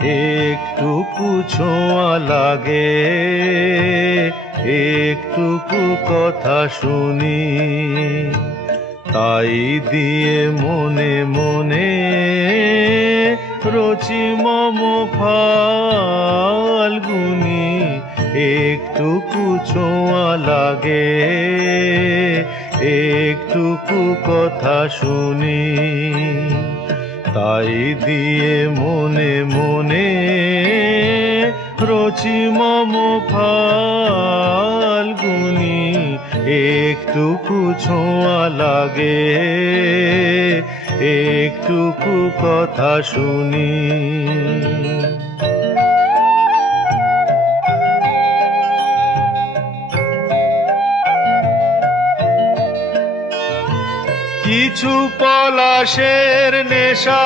একটুকু ছোঁয়া লাগে, একটুকু কথা শুনি, তাই দিয়ে মনে মনে রচি মম ফাল্গুনি। একটুকু ছোঁয়া লাগে, একটুকু কথা শুনি, তাই দিয়ে মনে মনে রচি মম ফাল্গুনি। একটুকু ছোঁয়া লাগে, একটুকু কথা শুনি। কিছু পলাশের নেশা,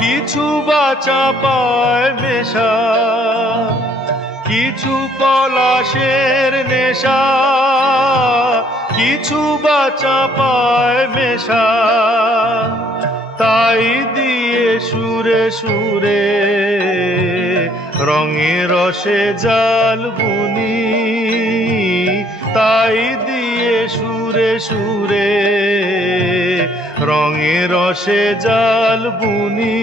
কিছু বা চাঁপায় মেশা, কিছু পলাশের নেশা, কিছু বা চাঁপায় মেশা, তাই দিয়ে সুরে সুরে রঙে রসে জাল বুনি, তাই দিয়ে সুরে সুরে রঙে রসে জাল বুনি।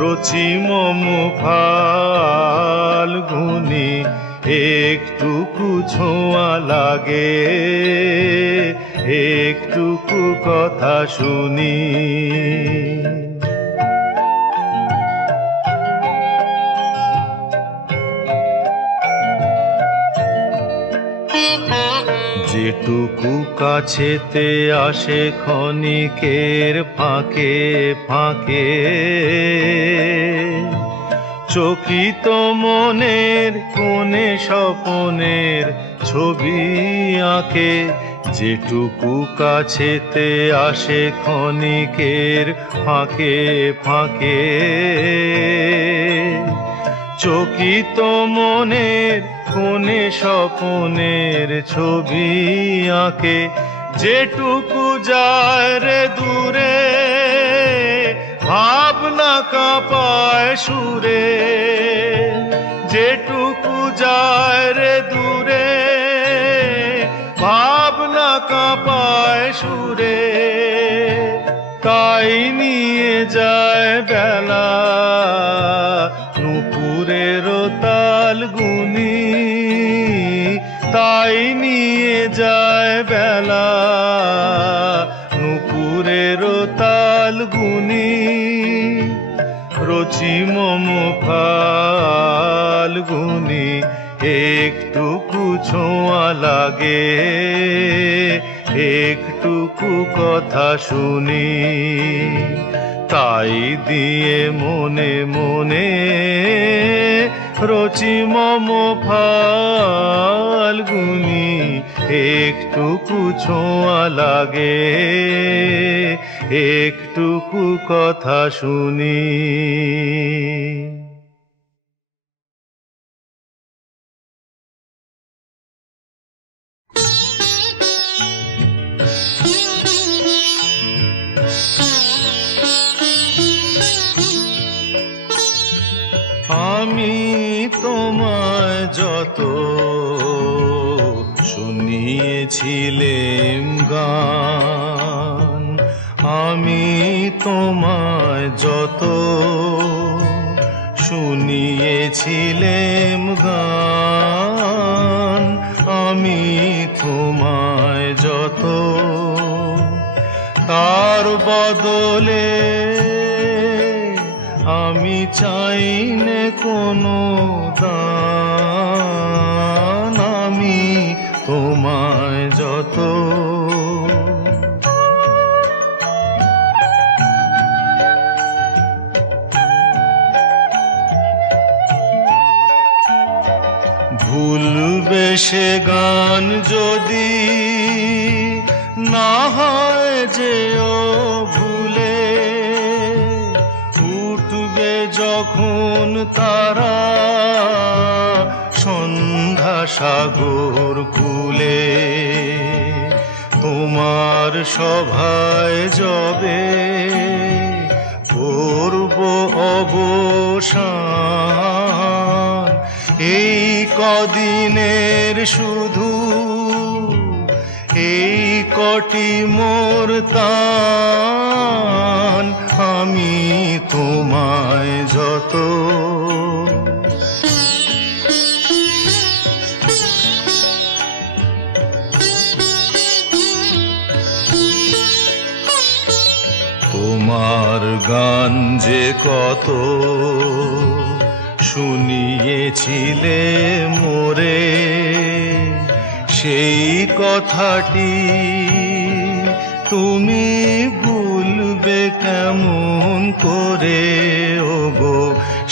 রচি মম ফাল্গুনি, একটুকু ছোঁয়া লাগে, একটুকু কথা শুনি। যেটুকু কাছেতে আসে ক্ষণিকের ফাঁকে ফাঁকে, চকিত মনের কোণে স্বপনের ছবি আঁকে। যেটুকু কাছেতে আসে ক্ষণিকের ফাঁকে ফাঁকে, চকিত মনের কোণে স্বপনের ছবি আঁকে। যেটুকু যায় রে দূরে, ভাবনা কাঁপায় সুরে, যেটুকু যায় রে দূরে, ভাবনা কাঁপায় সুরে, তাই নিয়ে যায় বেলা নুপুরের তাল গুনি, তাই নিয়ে যায় বেলা নুপুরের তাল গুনি। রচি মম ফাল্গুনি, একটুকু ছোঁয়া লাগে, একটুকু কথা শুনি, তাই দিয়ে মনে মনে রচি মম ফাল্গুনি। একটুকু ছোঁয়া লাগে, একটুকু কথা শুনি। আমি তোমায় যত শুনিয়েছিলেম গান, আমি তোমায় যত শুনিয়েছিলেম গান, আমি তোমায় যত, তার বদলে আমি চাইনে কোনো দান, আমি তোমায় যত। ভুলবে সে গান যদি না হয় যেও ভুলে, উঠবে যখন তারা সন্ধ্যা সাগর কূলে, তোমার সভায় যবে করব অবসান। এই কদিনের শুধু এই কটি মোর তান, আমি তোমায় যত তোমার গান যে কত শুনিয়েছিলে মোরে, সেই কথাটি তুমি ভুলবে কেমন করে ওগো,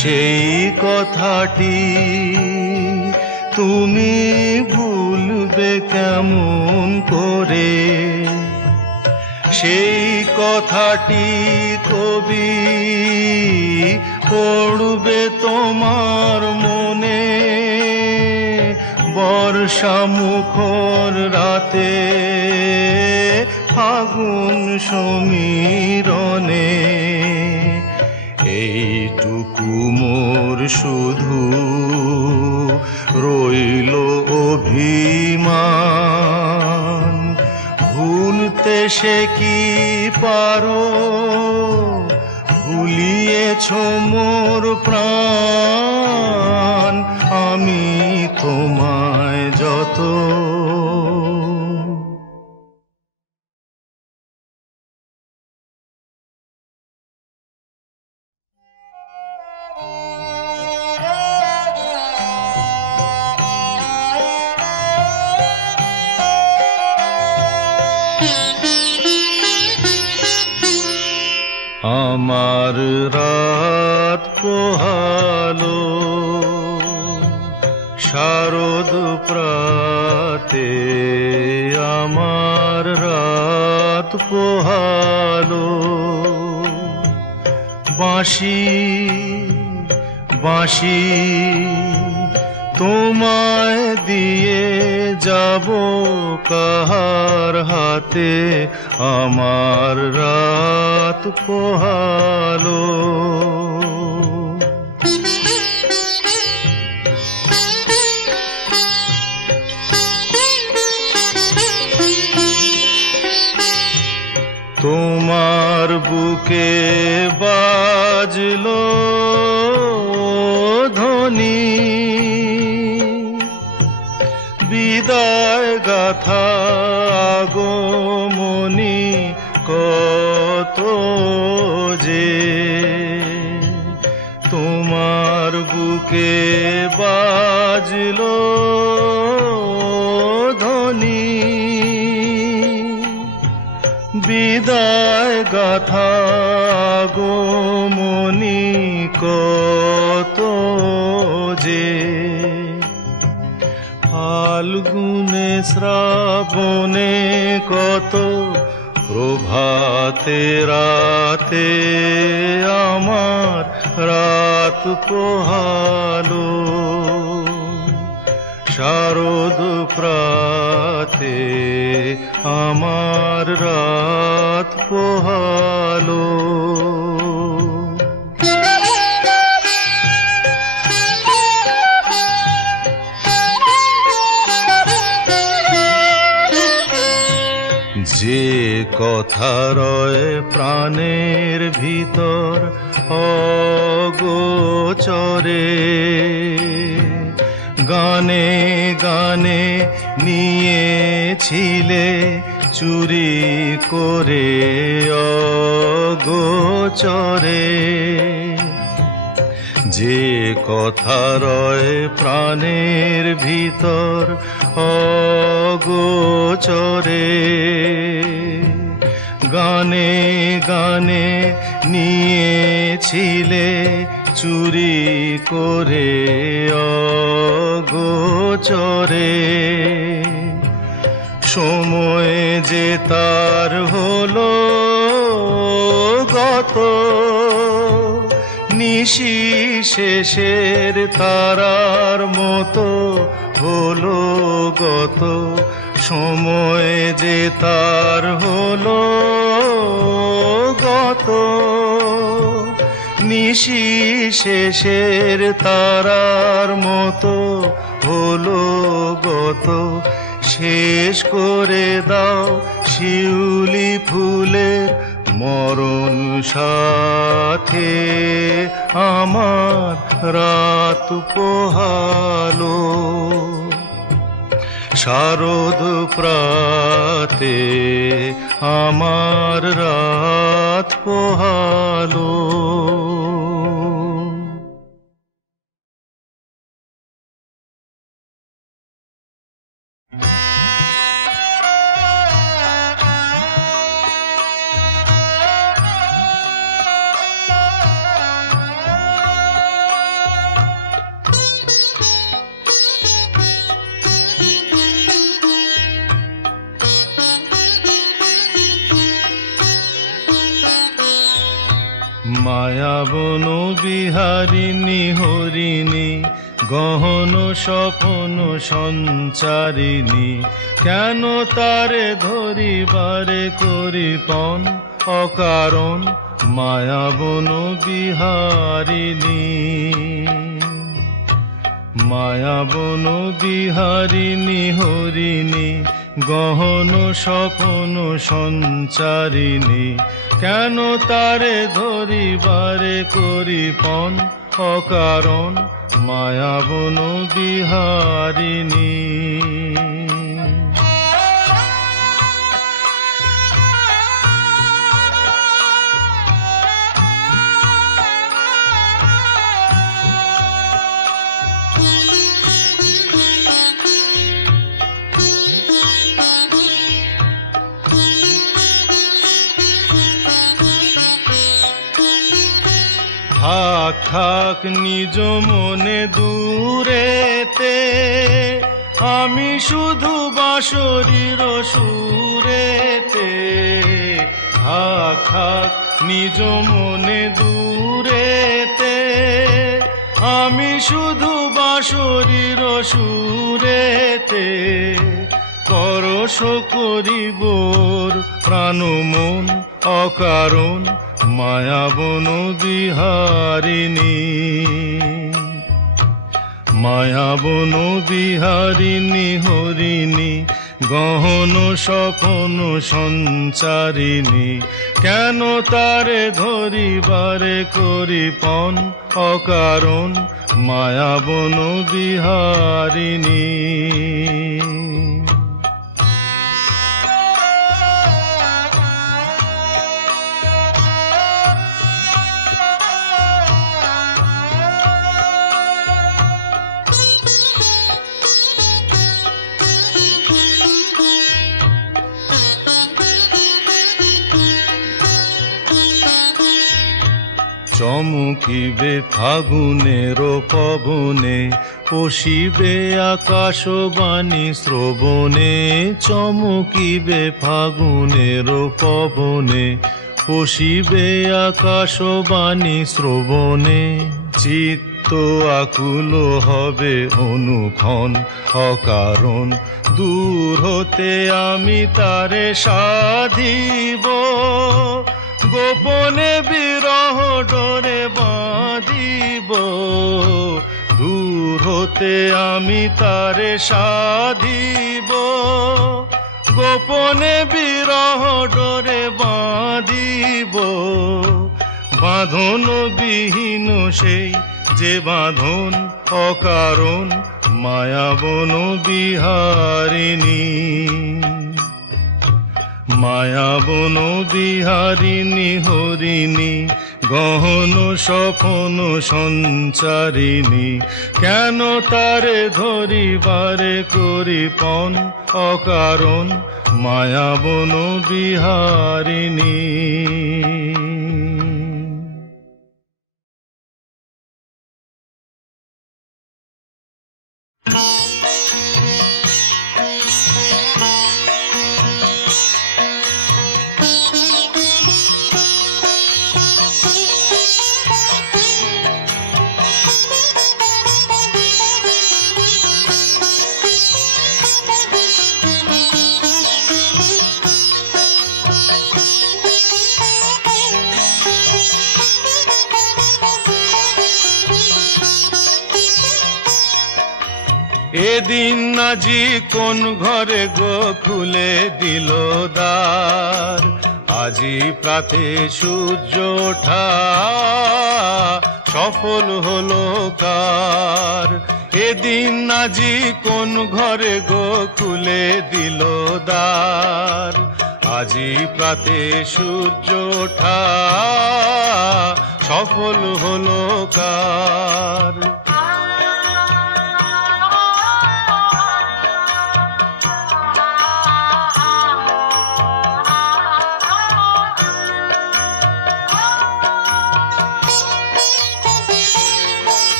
সেই কথাটি তুমি ভুলবে কেমন করে। সেই কথাটি কবি পড়বে তোমার মনে, বর্ষা মুখর রাতে ফাগুন সমীরণে। এইটুকু মোর শুধু রইল অভিমান, ভুলতে সে কি পারো, ভুলিয়েছ মোর প্রাণ, আমি তোমায় যত আমার রাত পোহালো শারদ প্রাতে, আমার রাত পোহালো। বাঁশি বাঁশি তোমায় দিয়ে যাব কাহার হাতে, আমার রাত পোহালো। তোমার বুকে বাজলো ধ্বনি, বিদায় গাথা আগমনী কত যে, তোমার বুকে বাজলো ধ্বনি, বিদায় গাথা আগমনী কত যে। ফাল্গুনে শ্রাবণে কত প্রভাতে রাতে, আমার রাত পোহালো। শারদ প্রাতে আমার রাত পোহালো। যে কথা রয় প্রাণের ভিতর অগোচরে, গানে গানে নিয়েছিলে চুরি করে অগোচরে। যে কথা রয় প্রাণের ভিতর অগোচরে, গানে গানে নিয়েছিলে চুরি করে অগোচরে। সময় যে তার হলো গত, নিশি শেষের তারার মতো হলো গত। সময় যে তার হলো গত, নিশি শেষের তারার মতো হলো গত, শেষ করে দাও শিউলি ফুলের মরণ সাথে আমার রাত পোহালো। শারদ প্রাতে আমার রাত পোহালো। মায়াবন বিহারিণী হরিণী গহন স্বপন সঞ্চারিণী, কেন তারে ধরিবারে করিপন অকারণ মায়াবন বিহারিণী। মায়াবন বিহারিণী হরিণী গহন স্বপন সঞ্চারিণী, কেন তারে ধরিবারে করিপন অকারণ মায়াবন বিহারিণী। থাক থাক নিজ মনে দূরেতে, আমি শুধু বাঁশরীর সুরেতে। থাক থাক নিজ মনে দূরেতে, আমি শুধু বাঁশরীর সুরেতে। পরশ করিবোর প্রাণ মন অকারণ মায়াবন বিহারিণী। মায়াবন বিহারিণী হরিণী গহন স্বপন সঞ্চারিণী, কেন তারে ধরিবারে করিপন অকারণ মায়াবন বিহারিণী। চমকিবে ফাগুনের পবনে, পশিবে আকাশবাণী শ্রবণে। চমকিবে ফাগুনের পবনে, পশিবে আকাশবাণী শ্রবণে। চিত্ত আকুল হবে অনুক্ষণ অকারণ, দূর হতে আমি তারে সাধিব। গোপনে বিরহ ডোরে বাঁধিব, দূর হতে আমি তারে সাধিব। গোপনে বিরহ ডোরে বাঁধিব। বাঁধন বিহীন সেই যে বাঁধন অকারণ মায়াবন বিহারিণী। মায়াবন বিহারিণী হরিণী গহন স্বপন সঞ্চারিণী, কেন তারে ধরিবারে করিপন অকারণ মায়াবন বিহারিণী। এদিন আজি কোন ঘরে গো খুলে দিল দ্বার, আজি প্রাতে সূর্য ওঠা সফল হলো কার। এদিন আজি কোন ঘরে গো খুলে দিল দ্বার, আজি প্রাতে সূর্য ওঠা সফল হলো কার।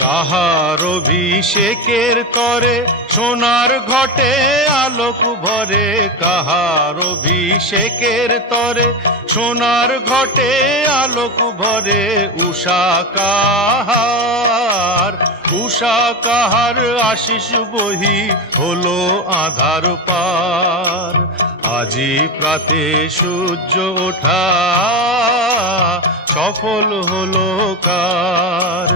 কাহার অভিষেকের তরে সোনার ঘটে আলোক ভরে, কাহার অভিষেকের তরে সোনার ঘটে আলোক ভরে। উষা কাহার আশিস বহি হলো আধার পার, আজি প্রাতে সূর্য ওঠা সফল হলো কার।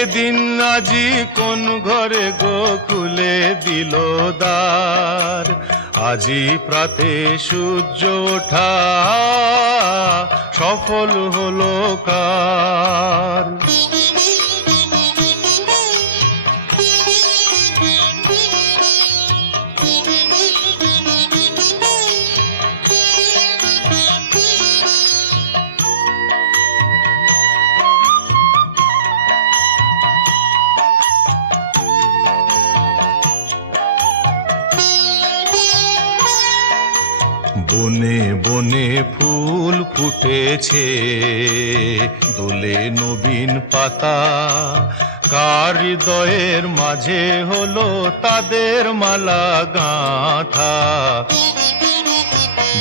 এদিন আজি কোন ঘরে গো খুলে দিল দ্বার, আজি প্রাতে সূর্য ওঠা সফল হলো কার। বনে বনে ফুল ফুটেছে, দোলে নবীন পাতা, কার হৃদয়ের মাঝে হলো তাদের মালা গাঁথা।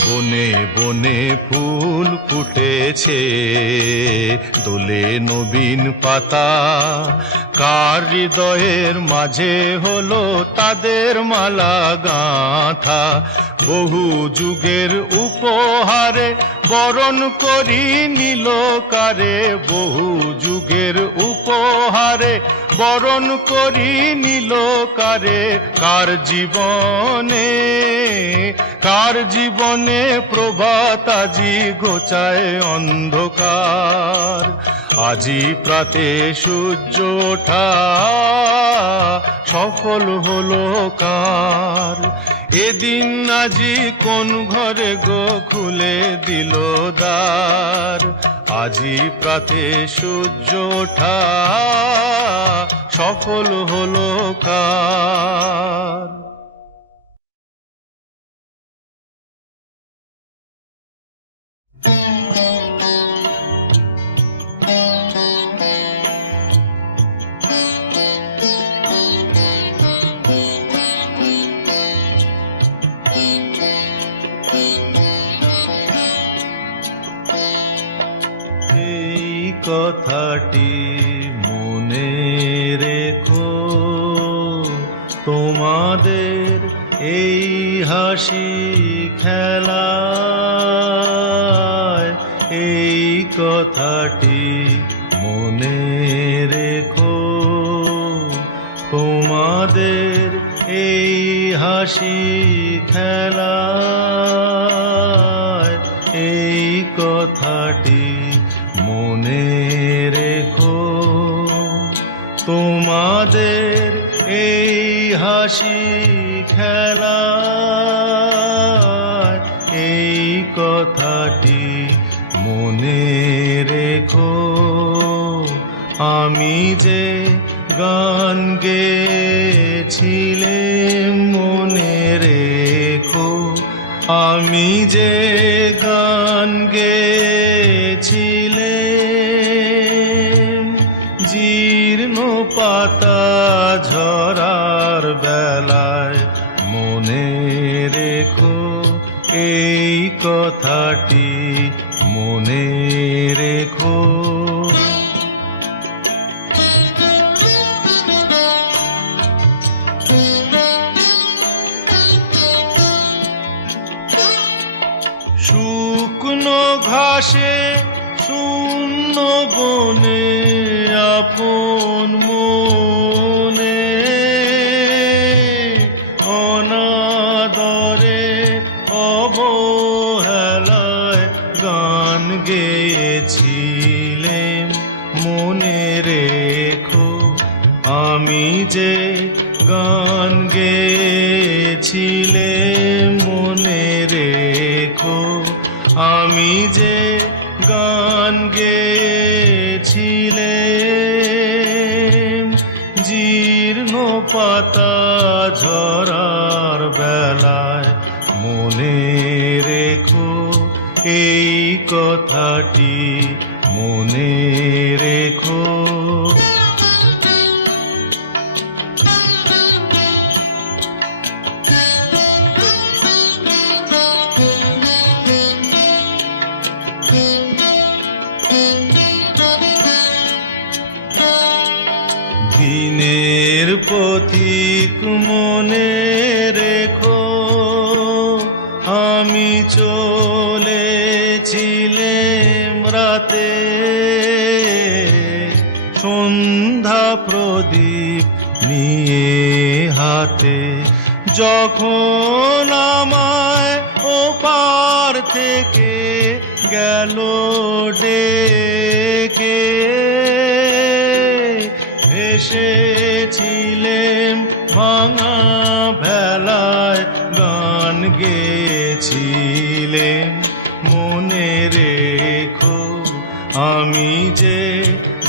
বনে বনে ফুল ফুটেছে, দোলে নবীন পাতা, কার হৃদয়ের মাঝে হলো তাদের মালা গাঁথা। বহু যুগের উপহারে বরণ করি নিল কারে, বহু যুগের উপহারে বরণ করি নিল কারে। কার জীবনে প্রভাত আজি ঘোচায় অন্ধকার, আজি প্রাতে সূর্য ওঠা সফল হলো কার। এদিন আজি কোন ঘরে গো খুলে দিল দ্বার, আজি প্রাতে সূর্য ওঠা সফল হলো কার। কথাটি মনে রেখো, তোমাদের এই হাসি খেলায়, এই কথাটি মনে রেখো, তোমাদের এই হাসি খেলায়, এই কথাটি মনে রেখো, তোমাদের এই হাসি খেলায়, এই কথাটি মনে রেখো। আমি যে গান গেয়েছিলাম মনে রেখো, আমি যে গান গেয়েছিলাম, জীর্ণ পাতা ঝরার বেলায় মনে রেখো, এই কথাটি মনে রেখো। ভাসে শূন্য বনে আপন মনে, অনাদরে অবহেলায় গান গেয়েছিলেম মনে রেখো। আমি যে গান গেয়েছিলেম মনে রেখো, আমি যে গান গেয়েছিলেম। জীর্ণ পাতা ঝরার বেলায় মনে রেখো এই কথাটি, মনে রেখো। দিনের পথিক মনে রেখো, আমি চলেছিলেম রাতে, সন্ধ্যা প্রদীপ নিয়ে হাতে। যখন আমায় ওপার থেকে গেল ডেকে, এসেছিলেম ভাঙা ভেলায় গান গেয়েছিলেম মনে রেখো, আমি যে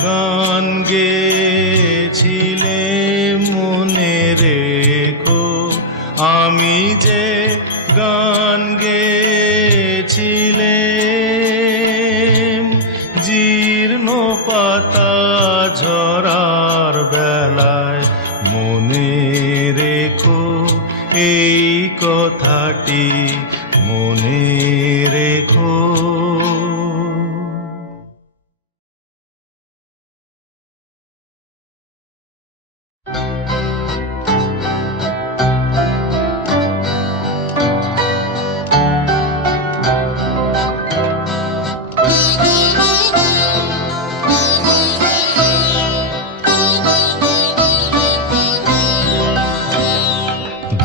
গান গেয়েছিলেম মনে রেখো, আমি যে গান গেয়েছিলেম। জীর্ণ পাতা ঝরার বেলায় মনে রেখো এই কথাটি, মনে রেখো।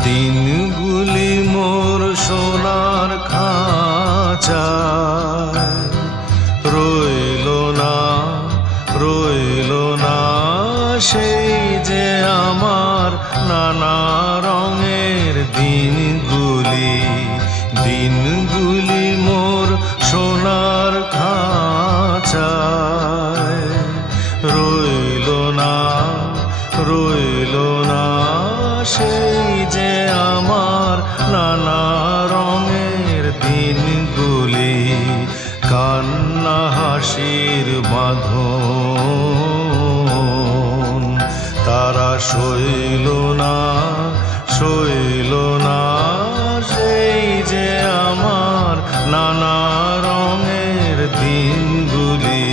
দিনগুলি মোর সোনার খাঁচায় রইল না, রইল না সেই যে আমার নানা রঙের দিনগুলি। দিনগুলি মোর সোনার খাঁচায় রইল না, রইল না সেই যে আমার নানা রঙের দিনগুলি। কান্না হাসির বাঁধন তারা সইল না, সইল না সেই যে আমার নানা রঙের দিনগুলি।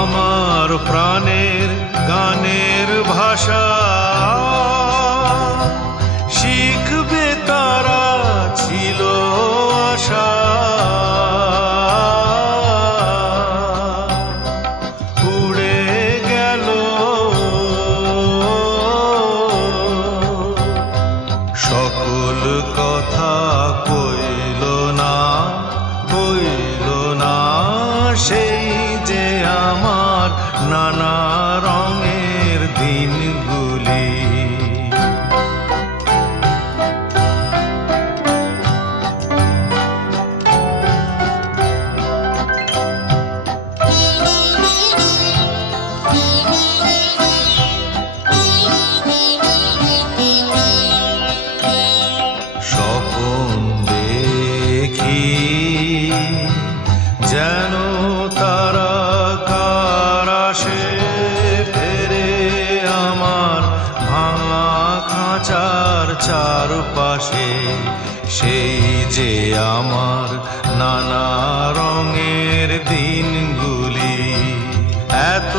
আমার প্রাণের গানের ভাষা শিখবে তারা ছিল আশা। উড়ে গেল সকল কথা কইল না, কইল না সেই যে আমার নানা রঙের দিনগুলি। স্বপন দেখি যেন তারা কার আসে ফেরে আমার সেই যে আমার নানা রঙের দিনগুলি। এত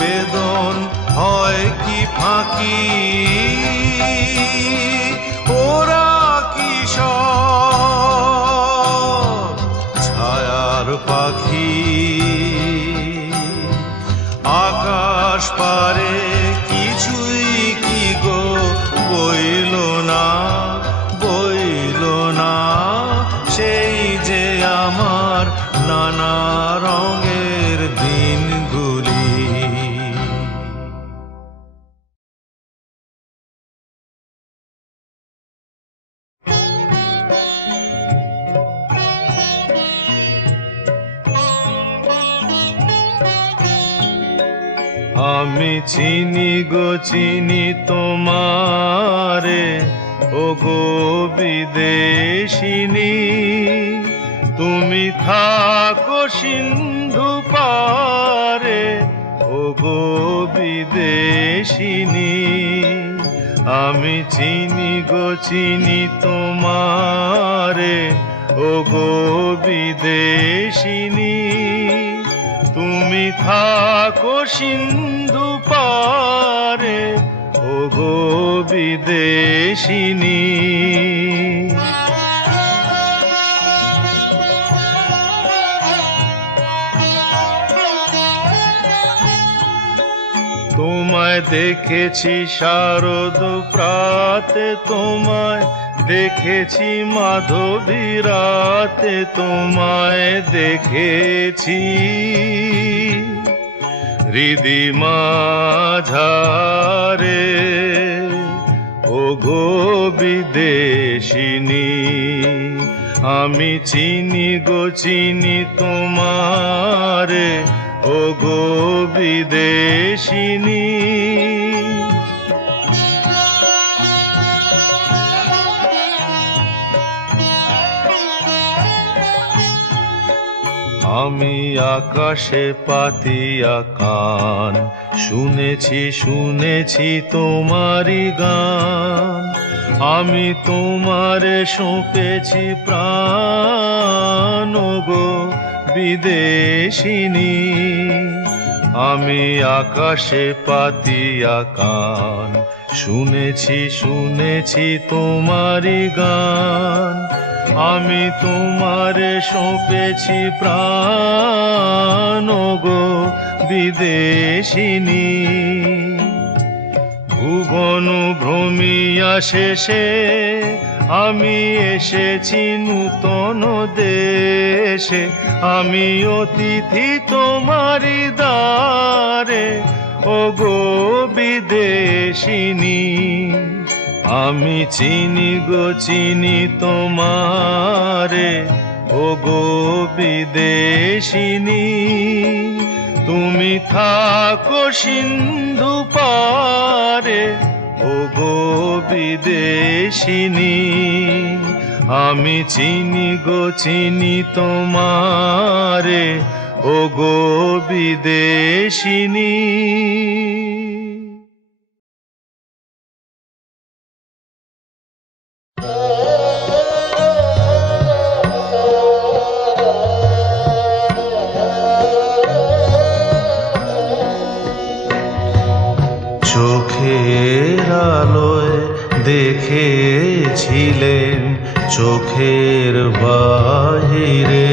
বেদন হয় কি ফাঁকি, ওরা কি সব ছায়ার পাখি। আকাশ পারে কিছুই কি গো বইল না, বইল না, সেই যে আমার নানা রঙের দিনগুলি। আমি চিনি গো চিনি তোমারে, ও গো বিদেশিনী, তুমি থাকো সিন্ধু পারে, ও গো বিদেশিনী। আমি চিনি গো চিনি তোমারে, ও গো বিদেশিনী, তুমি থাকো সিন্ধু পারে, ও গো বিদেশিনী। তোমায় দেখেছি শারদ প্রাতে, তোমায় দেখেছি মাধবী রাতে, তোমায় দেখেছি হৃদি মাঝারে, ও গো বিদেশিনী। আমি চিনি গো চিনি তোমারে, ও গো বিদেশিনী। আমি আকাশে পাতিয়া কান, শুনেছি শুনেছি তোমারি গান। আমি তোমারে সঁপেছি প্রাণ, ও গো বিদেশিনী। আমি আকাশে পাতিয়া কান, শুনেছি শুনেছি তোমারি গান। আমি তোমারে সঁপেছি প্রাণ, ও গো বিদেশিনী। ভুবন ভ্রমিয়া শেষে আমি এসেছি নূতন দেশে, আমি অতিথি তোমারি দ্বারে, ও গো বিদেশিনী। আমি চিনি গো চিনি তোমারে, ও গো বিদেশিনী, তুমি থাকো সিন্ধু পারে, ও গো বিদেশিনী। আমি চিনি গো চিনি তোমারে, ও গো বিদেশিনী। চোখের আলোয় দেখেছিলেন চোখের বাহিরে,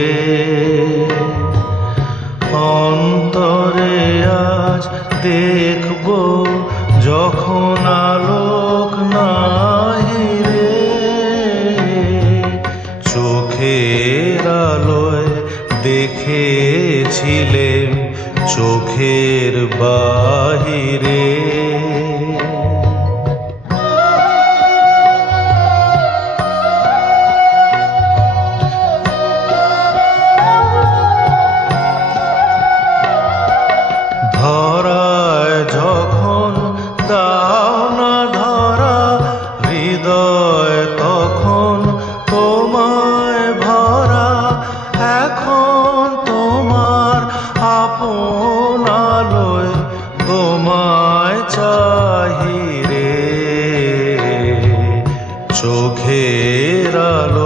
অন্তরে আজ দেখব যখন আলোক নাহিরে। চোখের আলোয় দেখেছিলেন চোখের বাহিরে। ধরায় যখন দাও না ধরা, হৃদয় তখন তোমায় ভরা। এখন তোমার আপন আলোয় তোমায় চাহি রে। চোখের আলো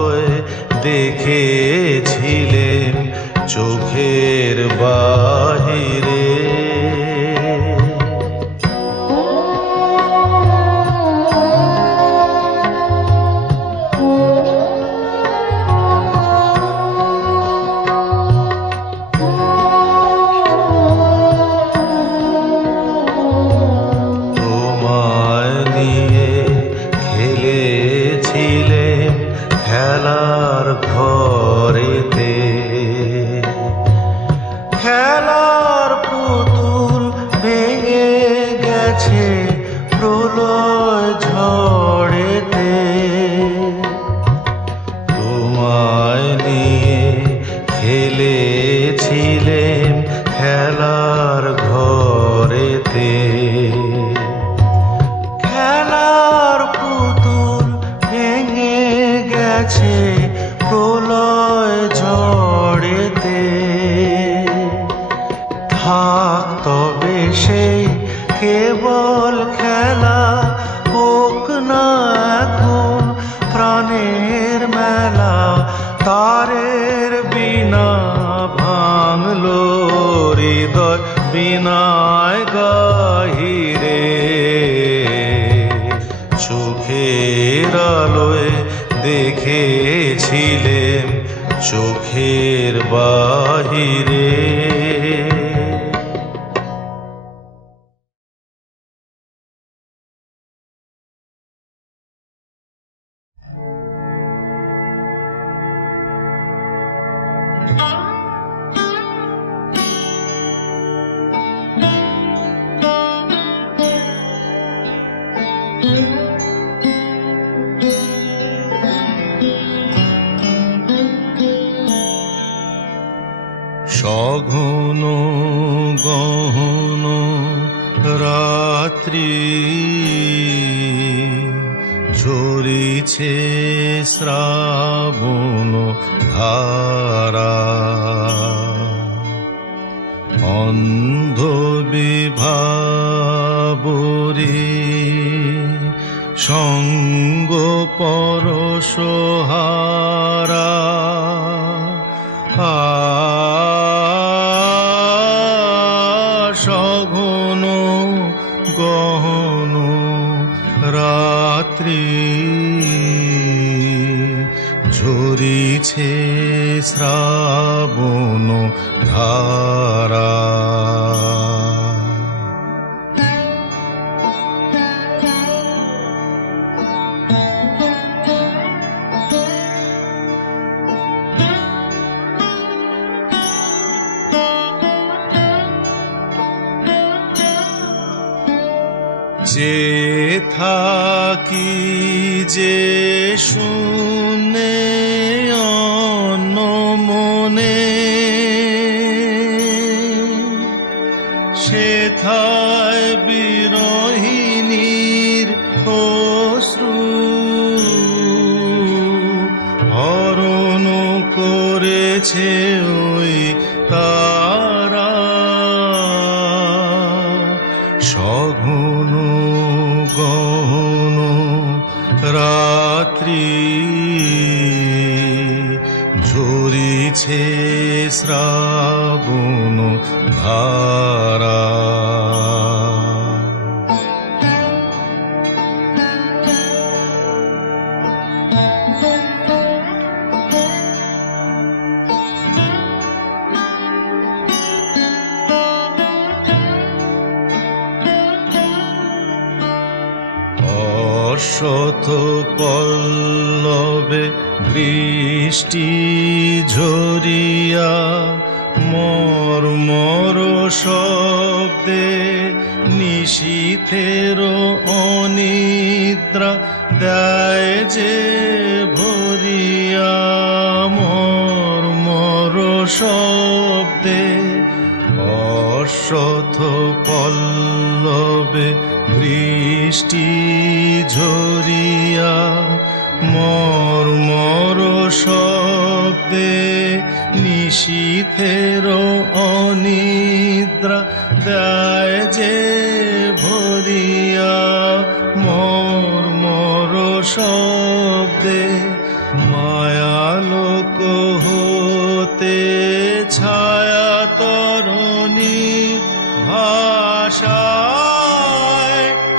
বল খেলা হোক না এখন প্রাণের মেলা, তারের বিনা ভাঙলো হৃদয় বিনায় গাহিরে। চোখের আলোয় দেখেছিলেন চোখের বাহিরে। সঘন গহন রাত্রি ঝরিছে শ্রাবণ ধারা, অন্ধ বিভাবরী সঙ্গ পরশহারা। সঘন গহন রাত্রি ঝরিছে শ্রাবণ ধারা। যে থাকি যে শুনে অনমনে, সেথায় বিরহিণীর অশ্রু হরণ করেছে ওই তারা। সঘন গহন রাত্রি ঝরিছে শ্রাবণ ধারা। অশ্বত্থ পল্লবে বৃষ্টি ঝরিয়া মর্মর শব্দে নিশীথের অনিদ্রা দেয় যে ভরিয়া। মর্মর শব্দে অশ্বত্থ পল্লবে বৃষ্টি ঝরিয়া মর্মর শব্দে নিশীথের অনিদ্রা দেয় যে ভরিয়া। মর্মর শব্দে মায়ালোক হতে ছায়া তরণী ভাষায়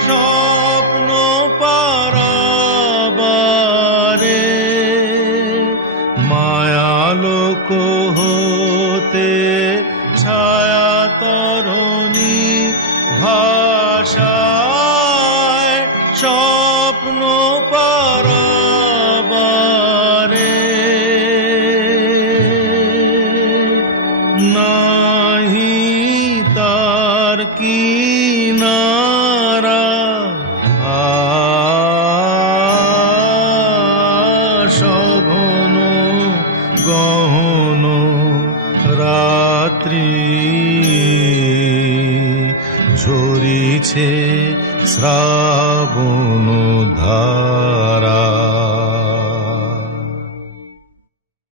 স্বপ্ন পারাবারে। মায়ালোক হতে ছায়া তরণী ভাষায় স্বপ্ন পারাবারে। নাহি তার কিনারা সঘন গহন রাত্রি ঝরিছে শ্রাবণ